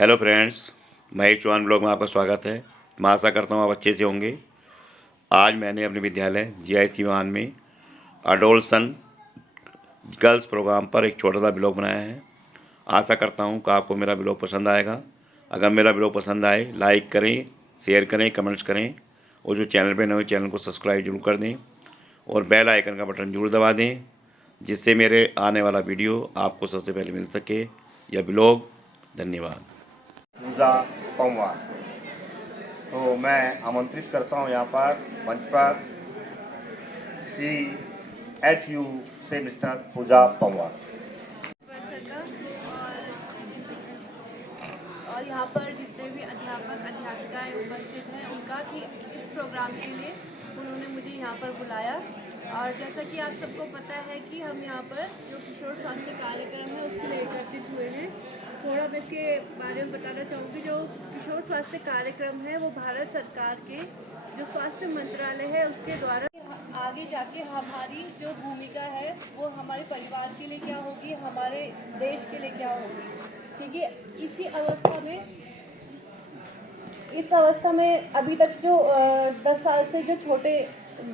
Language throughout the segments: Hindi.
Hello friends, Mahesh Chauhan blog में आपका स्वागत है। मैं आशा करता हूँ आप अच्छे से होंगे। आज मैंने अपने विद्यालय जीआईसी वान में अडोलसन गर्ल्स प्रोग्राम पर एक छोटा सा ब्लॉग बनाया है। आशा करता हूँ कि आपको मेरा ब्लॉग पसंद आएगा। अगर मेरा ब्लॉग पसंद आए लाइक करें, शेयर करें, कमेंट्स करें और जो चैनल पर नए हो चैनल को सब्सक्राइब जरूर कर दें और बेल आइकन का बटन जरूर दबा दें, जिससे मेरे आने वाला वीडियो आपको सबसे पहले मिल सके। यह ब्लॉग धन्यवाद। पूजा पंवार। तो मैं आमंत्रित करता हूं यहाँ पर मंच पर CHU से मिस्टर पूजा पंवार। और यहाँ पर जितने भी अध्यापक अध्यापिकाएं उपस्थित हैं उनका कि इस प्रोग्राम के लिए उन्होंने मुझे यहाँ पर बुलाया। और जैसा कि आप सबको पता है कि हम यहाँ पर जो किशोर स्वास्थ्य कार्यक्रम है उसके लिए एकत्रित हुए हैं। थोड़ा मैं इसके बारे में बताना चाहूँगी। जो किशोर स्वास्थ्य कार्यक्रम है वो भारत सरकार के जो स्वास्थ्य मंत्रालय है उसके द्वारा आगे जाके हमारी जो भूमिका है वो हमारे परिवार के लिए क्या होगी, हमारे देश के लिए क्या होगी। ठीक है, इस अवस्था में अभी तक जो 10 साल से जो छोटे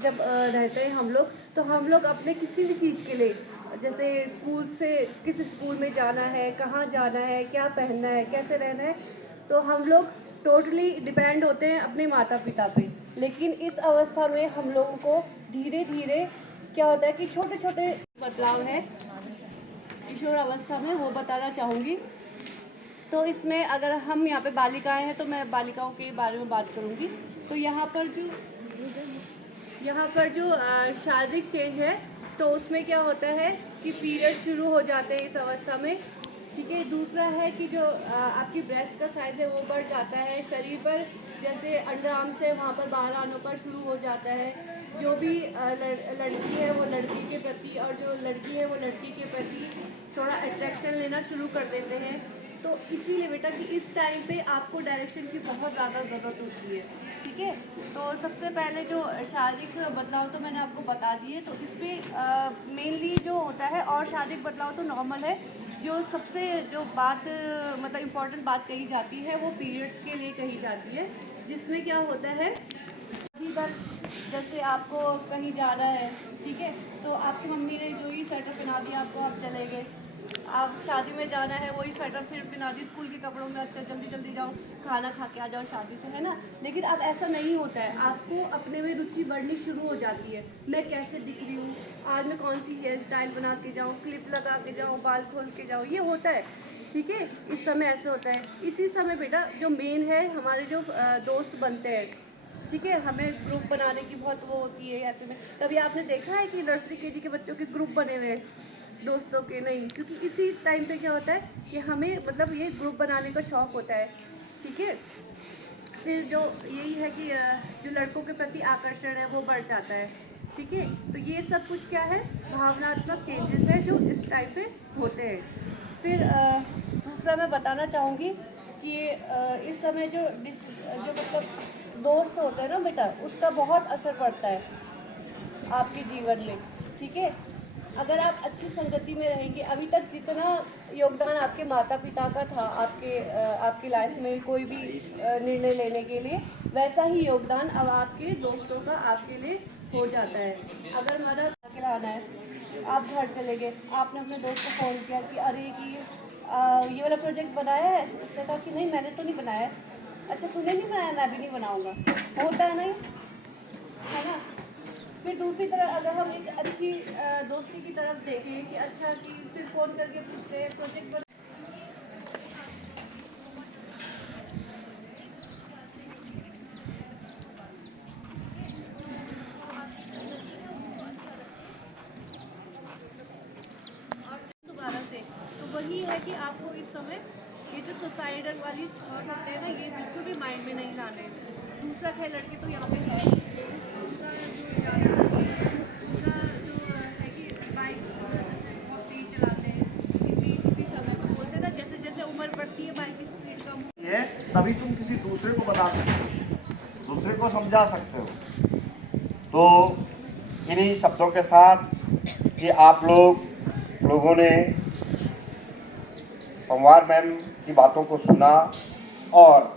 जब रहते हैं हम लोग अपने किसी भी चीज़ के लिए, जैसे स्कूल से किस स्कूल में जाना है, कहाँ जाना है, क्या पहनना है, कैसे रहना है, तो हम लोग टोटली डिपेंड होते हैं अपने माता पिता पे। लेकिन इस अवस्था में हम लोगों को धीरे धीरे क्या होता है कि छोटे छोटे बदलाव हैं किशोर अवस्था में, वो बताना चाहूँगी। तो इसमें अगर हम यहाँ पे बालिकाएं हैं तो मैं बालिकाओं के बारे में बात करूँगी। तो यहाँ पर जो शारीरिक चेंज है तो उसमें क्या होता है कि पीरियड शुरू हो जाते हैं इस अवस्था में। ठीक है, दूसरा है कि जो आपकी ब्रेस्ट का साइज़ है वो बढ़ जाता है। शरीर पर जैसे अंडर आर्म से वहाँ पर बाल आनों का शुरू हो जाता है। जो भी लड़की है वो लड़की के प्रति और जो लड़की है वो लड़की के प्रति थोड़ा अट्रैक्शन लेना शुरू कर देते हैं। तो इसीलिए बेटा कि इस टाइम पे आपको डायरेक्शन की बहुत ज़्यादा ज़रूरत होती है। ठीक है, तो सबसे पहले जो शारीरिक बदलाव तो मैंने आपको बता दिए। तो इस पर मेनली जो होता है, और शारीरिक बदलाव तो नॉर्मल है, जो सबसे जो बात मतलब इम्पॉर्टेंट बात कही जाती है वो पीरियड्स के लिए कही जाती है। जिसमें क्या होता है अभी बार जैसे आपको कहीं जाना है, ठीक है, तो आपकी मम्मी ने जो ही स्वेटर पहना दिया आपको, आप चले गए। आप शादी में जाना है, वही स्वेटर फिर पहना दी स्कूल के कपड़ों में, अच्छा जल्दी जल्दी जाओ खाना खा के आ जाओ शादी से, है ना। लेकिन अब ऐसा नहीं होता है, आपको अपने में रुचि बढ़नी शुरू हो जाती है। मैं कैसे दिख रही हूँ, आज मैं कौन सी हेयर स्टाइल बना के जाऊँ, क्लिप लगा के जाऊँ, बाल खोल के जाऊँ, ये होता है। ठीक है, इस समय ऐसे होता है। इसी समय बेटा जो मेन है हमारे जो दोस्त बनते हैं, ठीक है, हमें ग्रुप बनाने की बहुत वो होती है। ऐसे में कभी आपने देखा है कि नर्सरी केजी के बच्चों के ग्रुप बने हुए हैं दोस्तों के? नहीं, क्योंकि इसी टाइम पे क्या होता है कि हमें मतलब ये ग्रुप बनाने का शौक़ होता है। ठीक है, फिर जो यही है कि जो लड़कों के प्रति आकर्षण है वो बढ़ जाता है। ठीक है, तो ये सब कुछ क्या है, भावनात्मक चेंजेस है जो इस टाइम पे होते हैं। फिर दूसरा मैं बताना चाहूँगी कि इस समय जो मतलब दोस्त होते हैं ना बेटा, उसका बहुत असर पड़ता है आपके जीवन में। ठीक है, अगर आप अच्छी संगति में रहेंगे, अभी तक जितना योगदान आपके माता पिता का था आपकी लाइफ में कोई भी निर्णय लेने के लिए, वैसा ही योगदान अब आपके दोस्तों का आपके लिए हो जाता है। अगर माता के लाना है, आप घर चले गए, आपने अपने दोस्त को फ़ोन किया कि अरे कि ये वाला प्रोजेक्ट बनाया है, उसने कहा कि नहीं मैंने तो नहीं बनाया। अच्छा तूने नहीं बनाया, मैं भी नहीं बनाऊँगा, होता है नहीं, है ना। फिर दूसरी तरफ अगर हम एक अच्छी दोस्ती की तरफ देखें कि अच्छा कि फिर फ़ोन करके पूछते हैं प्रोजेक्ट बना, दोबारा से, तो वही है कि आपको इस समय ये जो सुसाइडल वाली थॉट होते हैं ना, ये बिल्कुल भी माइंड में नहीं लाने। दूसरा खैर लड़के तो यहाँ पे है ही, उनका जो ज़्यादा उनका जो है कि बाइक जैसे बहुत तेज चलाते हैं, इसी समय पर बोलते हैं ना, जैसे जैसे उम्र बढ़ती है बाइक की स्पीड कम ये तभी तुम किसी दूसरे को बता सकते हो, दूसरे को समझा सकते हो। तो इन्हीं शब्दों के साथ कि आप लोगों ने पंवार मैम की बातों को सुना और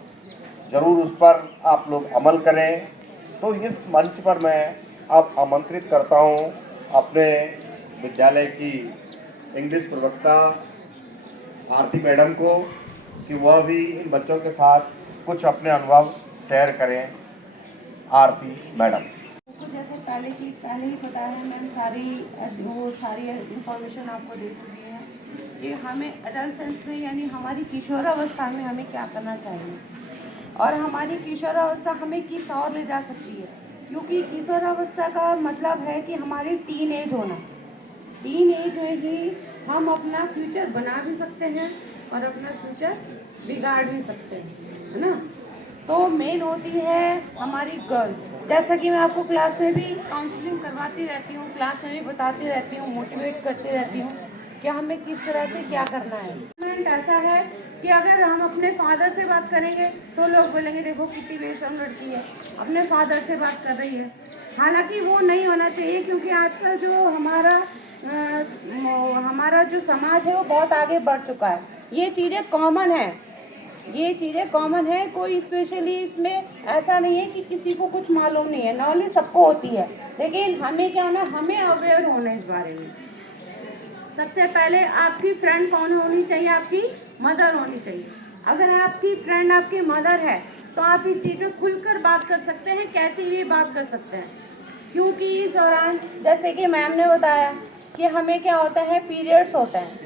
ज़रूर उस पर आप लोग अमल करें। तो इस मंच पर मैं अब आमंत्रित करता हूं अपने विद्यालय की इंग्लिश प्रवक्ता आरती मैडम को कि वह भी इन बच्चों के साथ कुछ अपने अनुभव शेयर करें। आरती मैडम। तो जैसे पहले ही बताया है मैम, सारी इंफॉर्मेशन आपको दे चुकी है कि हमें एडल्सेंस में यानी हमारी किशोरावस्था में हमें क्या करना चाहिए और हमारी किशोरावस्था हमें किस और ले जा सकती है, क्योंकि किशोरावस्था का मतलब है कि हमारी टीन एज होना। टीन एज में ही हम अपना फ्यूचर बना भी सकते हैं और अपना फ्यूचर बिगाड़ भी सकते हैं, है ना। तो मेन होती है हमारी गर्ल। जैसा कि मैं आपको क्लास में भी काउंसलिंग करवाती रहती हूँ, क्लास में भी बताती रहती हूँ, मोटिवेट करती रहती हूँ कि हमें किस तरह से क्या करना है। ऐसा है कि अगर हम अपने फादर से बात करेंगे तो लोग बोलेंगे देखो कितनी बेशर्म लड़की है, अपने फादर से बात कर रही है। हालांकि वो नहीं होना चाहिए, क्योंकि आजकल जो हमारा जो समाज है वो बहुत आगे बढ़ चुका है। ये चीज़ें कॉमन है, कोई स्पेशली इसमें ऐसा नहीं है कि किसी को कुछ मालूम नहीं है। नॉलेज सबको होती है, लेकिन हमें क्या होना, हमें अवेयर होना इस बारे में। सबसे पहले आपकी फ्रेंड कौन होनी चाहिए? आपकी मदर होनी चाहिए। अगर आपकी फ्रेंड आपकी मदर है तो आप इस चीज़ में खुलकर बात कर सकते हैं, कैसे भी बात कर सकते हैं। क्योंकि इस दौरान जैसे कि मैम ने बताया कि हमें क्या होता है, पीरियड्स होते हैं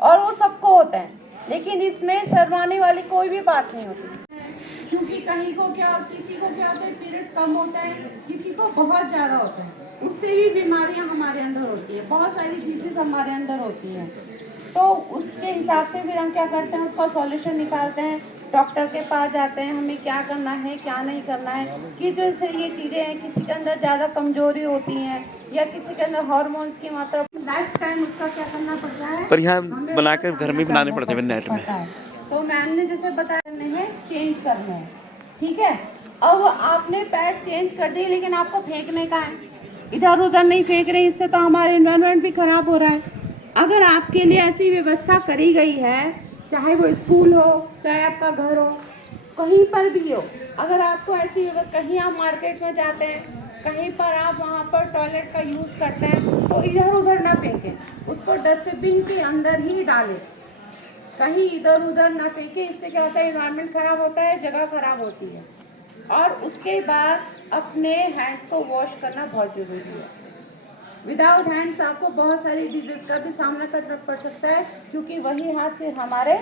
और वो सबको होता है, लेकिन इसमें शर्माने वाली कोई भी बात नहीं होती। क्योंकि किसी को क्या होता है, पीरियड्स कम होता है, किसी को बहुत ज़्यादा होता है। उससे भी बीमारियां हमारे अंदर होती है, बहुत सारी डिजीज हमारे अंदर होती हैं। तो उसके हिसाब से फिर हम क्या करते हैं, उसका सॉल्यूशन निकालते हैं, डॉक्टर के पास जाते हैं, हमें क्या करना है क्या नहीं करना है। कि जैसे ये चीज़ें हैं, किसी के अंदर ज़्यादा कमजोरी होती हैं या किसी के अंदर हार्मोन्स की मात्रा, लाइफ टाइम उसका क्या करना पड़ता है, पर यहाँ हमें बनाकर उसका घर में सामना बनाने करना पड़ते हैं नेट में। पड़ता है। तो मैम ने जैसे बताया है चेंज करना है, ठीक है। अब आपने पैड चेंज कर दिए, लेकिन आपको फेंकने का है, इधर उधर नहीं फेंक रहे, इससे तो हमारा एनवायरनमेंट भी खराब हो रहा है। अगर आपके लिए ऐसी व्यवस्था करी गई है, चाहे वो स्कूल हो, चाहे आपका घर हो, कहीं पर भी हो, अगर आपको ऐसी व्यवस्था, कहीं आप मार्केट में जाते हैं, कहीं पर आप वहाँ पर टॉयलेट का यूज़ करते हैं, तो इधर उधर ना फेंकें, उसको डस्टबिन के अंदर ही डालें, कहीं इधर उधर ना फेंकें। इससे क्या होता है, एनवायरनमेंट खराब होता है, जगह खराब होती है। और उसके बाद अपने हैंड्स को वॉश करना बहुत ज़रूरी है। विदाउट हैंड्स आपको बहुत सारी डिजीज का भी सामना करना पड़ सकता है, क्योंकि वही हाथ फिर हमारे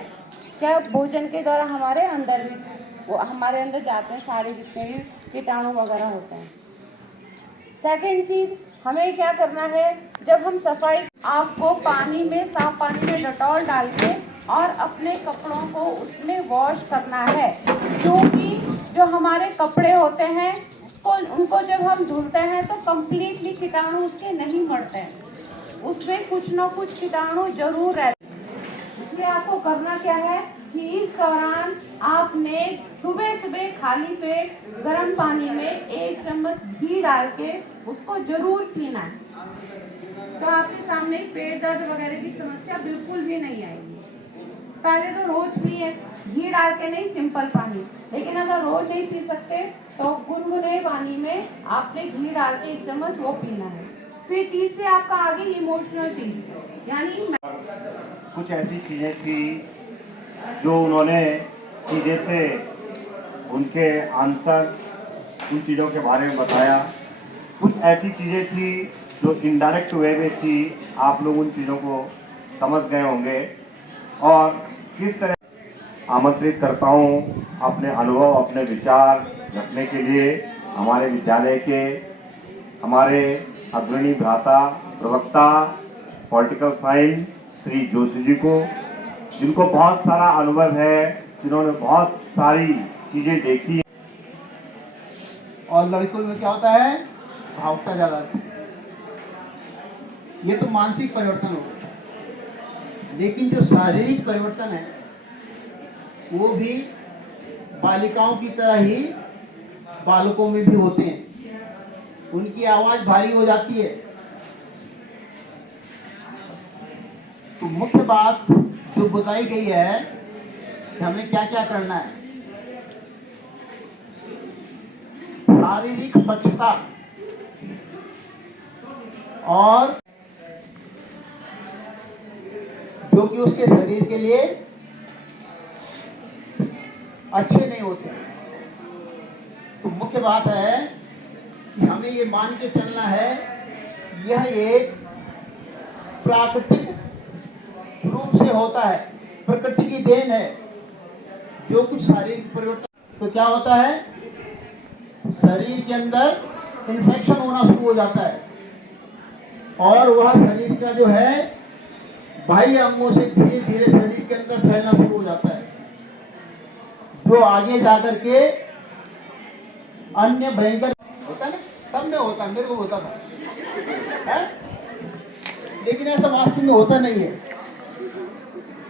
क्या भोजन के द्वारा हमारे अंदर भी वो हमारे अंदर जाते हैं, सारे जितने भी कीटाणु वगैरह होते हैं। सेकेंड चीज़, हमें क्या करना है, जब हम सफाई, आपको पानी में, साफ पानी में डेटॉल डाल के और अपने कपड़ों को उसमें वॉश करना है, क्योंकि जो हमारे कपड़े होते हैं उनको जब हम धुलते हैं तो कंप्लीटली कीटाणु उसके नहीं मरते हैं, उसमें कुछ ना कुछ कीटाणु जरूर रहते हैं। इसलिए आपको करना क्या है कि इस दौरान आपने सुबह सुबह खाली पेट गर्म पानी में 1 चम्मच घी डाल के उसको जरूर पीना है, तो आपके सामने पेट दर्द वगैरह की समस्या बिल्कुल भी नहीं आएगी। पहले तो रोज पिए, घी डाल के नहीं, सिंपल पानी। लेकिन अगर रोज नहीं पी सकते तो गुनगुने पानी में आपने घी डाल के 1 चम्मच वो पीना है। फिर तीसरे आपका आगे इमोशनल चीज, यानी कुछ ऐसी चीज़ें थी जो उन्होंने सीधे से उनके आंसर उन चीज़ों के बारे में बताया। कुछ ऐसी चीज़ें थी जो इनडायरेक्ट वे में थी, आप लोग उन चीज़ों को समझ गए होंगे। और किस तरह आमंत्रित करता हूँ अपने अनुभव, अपने विचार रखने के लिए हमारे विद्यालय के हमारे अग्रणी भ्राता प्रवक्ता पॉलिटिकल साइंस श्री जोशी जी को, जिनको बहुत सारा अनुभव है, जिन्होंने बहुत सारी चीज़ें देखी। और लड़कों में क्या होता है, भावुकता ज़्यादा होती है। ये तो मानसिक परिवर्तन हो, लेकिन जो शारीरिक परिवर्तन है वो भी बालिकाओं की तरह ही बालकों में भी होते हैं। उनकी आवाज़ भारी हो जाती है। तो मुख्य बात जो बताई गई है कि हमें क्या क्या करना है। शारीरिक स्वच्छता और जो कि उसके शरीर के लिए अच्छे नहीं होते। तो मुख्य बात है कि हमें ये मान के चलना है, यह एक प्राकृतिक रूप से होता है, प्रकृति की देन है। जो कुछ शारीरिक परिवर्तन तो क्या होता है, शरीर के अंदर इन्फेक्शन होना शुरू हो जाता है और वह शरीर का जो है बाह्य अंगों से धीरे धीरे शरीर के अंदर फैलना शुरू हो जाता है, जो आगे जाकर के अन्य भयंकर होता है ना, सब में होता है, मेरे को होता था है? लेकिन ऐसा वास्तव में होता नहीं है,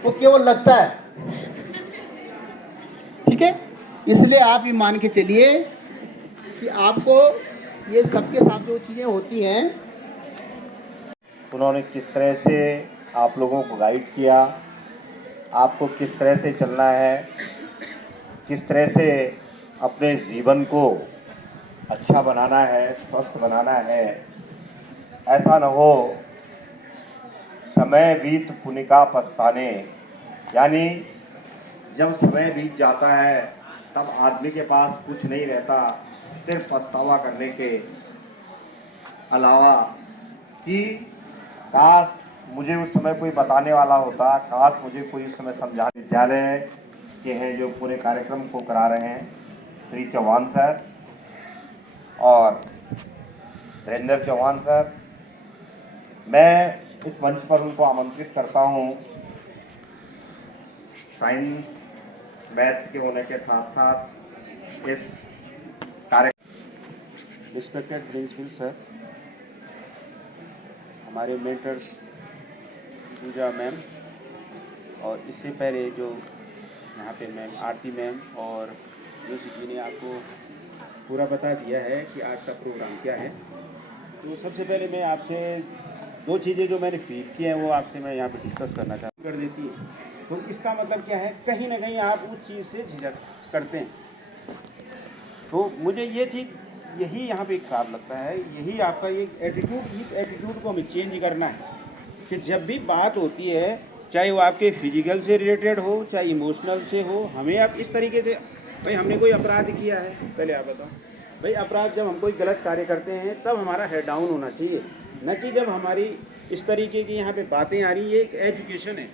वो केवल लगता है। ठीक है, इसलिए आप ये मान के चलिए कि आपको ये सबके साथ जो चीज़ें होती हैं, उन्होंने किस तरह से आप लोगों को गाइड किया, आपको किस तरह से चलना है, किस तरह से अपने जीवन को अच्छा बनाना है, स्वस्थ बनाना है। ऐसा न हो समय बीत पुनिका पछताने, यानी जब समय बीत जाता है तब आदमी के पास कुछ नहीं रहता, सिर्फ पछतावा करने के अलावा कि काश मुझे उस समय कोई बताने वाला होता, काश मुझे कोई उस समय समझा। विद्यालय के हैं जो पूरे कार्यक्रम को करा रहे हैं, श्री चौहान सर और धीरेन्द्र चौहान सर, मैं इस मंच पर उनको आमंत्रित करता हूँ। साइंस मैथ्स के होने के साथ साथ इस कार्य रिस्पेक्टेड प्रिंसिपल सर, हमारे मेंटर्स पूजा मैम, और इससे पहले जो यहाँ पे मैम आरती मैम और जोशी जी ने आपको पूरा बता दिया है कि आज का प्रोग्राम क्या है। तो सबसे पहले मैं आपसे दो चीज़ें जो मैंने फील की हैं वो आपसे मैं यहाँ पे डिस्कस करना चाहता हूँ। कर देती है तो इसका मतलब क्या है, कहीं ना कहीं आप उस चीज़ से झिझक करते हैं। तो मुझे ये चीज़ यही यहाँ पे खराब लगता है, यही आपका ये एटीट्यूड, इस एटीट्यूड को हमें चेंज करना है कि जब भी बात होती है, चाहे वो आपके फिजिकल से रिलेटेड हो, चाहे इमोशनल से हो, हमें आप इस तरीके से, भाई हमने कोई अपराध किया है, पहले आप बताओ भाई, अपराध जब हम कोई गलत कार्य करते हैं तब हमारा हेड डाउन होना चाहिए, न कि जब हमारी इस तरीके की यहाँ पे बातें आ रही है। एक एजुकेशन है,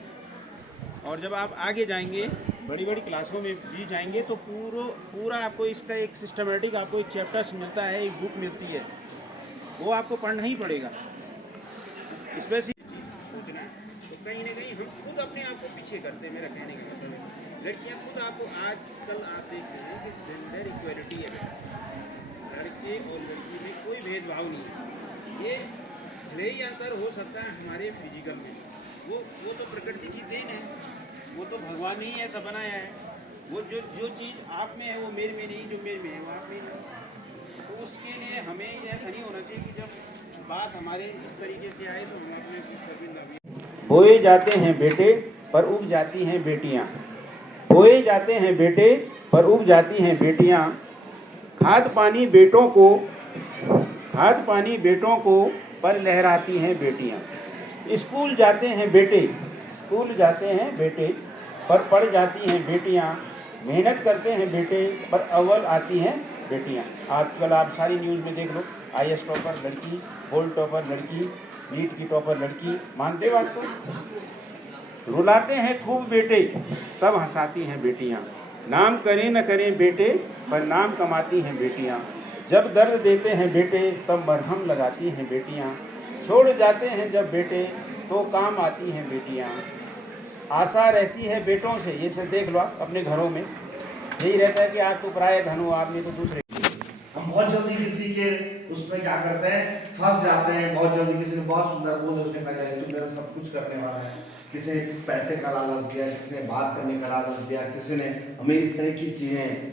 और जब आप आगे जाएंगे, बड़ी बड़ी क्लासों में भी जाएंगे तो पूरा आपको इसका एक सिस्टमेटिक आपको एक चैप्टर्स मिलता है, एक बुक मिलती है, वो आपको पढ़ना ही पड़ेगा। स्पेसिफिक सोचना तो कहीं ना कहीं हम खुद अपने आप को पीछे करते हैं। मेरा कहने का मतलब है, लड़कियाँ खुद आपको आजकल आप देखते हैं कि जेंडर इक्वलिटी है, लड़के और लड़की में कोई भेदभाव नहीं है। ये भले ही अंतर हो सकता है हमारे फिजिकल में, वो तो प्रकृति की देन है, वो तो भगवान ने ही ऐसा बनाया है। वो जो चीज़ आप में है वो मेरे में नहीं, जो मेरे में है वो आप में नहीं। तो उसके लिए हमें ऐसा नहीं होना चाहिए कि जब बात हमारे इस तरीके से आए तो हम अपने शर्मिंदा। बोए जाते हैं बेटे पर उग जाती हैं बेटियाँ, बोए जाते हैं बेटे पर उग जाती हैं बेटियाँ, खाद पानी बेटों को पर लहराती हैं बेटियाँ। स्कूल जाते हैं बेटे पर पढ़ जाती हैं बेटियाँ, मेहनत करते हैं बेटे पर अव्वल आती हैं बेटियाँ। आजकल आप सारी न्यूज़ में देख लो, IAS टॉपर लड़की, गोल्ड टॉपर लड़की, नीट की टॉपर लड़की, मानते हो आपको? रुलाते हैं खूब बेटे तब हंसाती हैं बेटियाँ, नाम करें न करें बेटे पर नाम कमाती हैं बेटियाँ, जब दर्द देते हैं बेटे तब मरहम लगाती हैं बेटियाँ, छोड़ जाते हैं जब बेटे तो काम आती हैं बेटियाँ, आशा रहती है बेटों से। ये सब देख लो आप अपने घरों में, यही रहता है कि आपको पराया धन हो, आपने तो दूसरे। हम बहुत जल्दी किसी के उसमें क्या करते हैं, फंस जाते हैं। बहुत जल्दी किसी ने बहुत सुंदर बोल दिया, उसने पहले तो मेरा सब कुछ करने वाला है, किसी ने पैसे का लालच दिया, किसी ने बात करने का लालच दिया, किसी ने हमें इस तरह की चीज़ें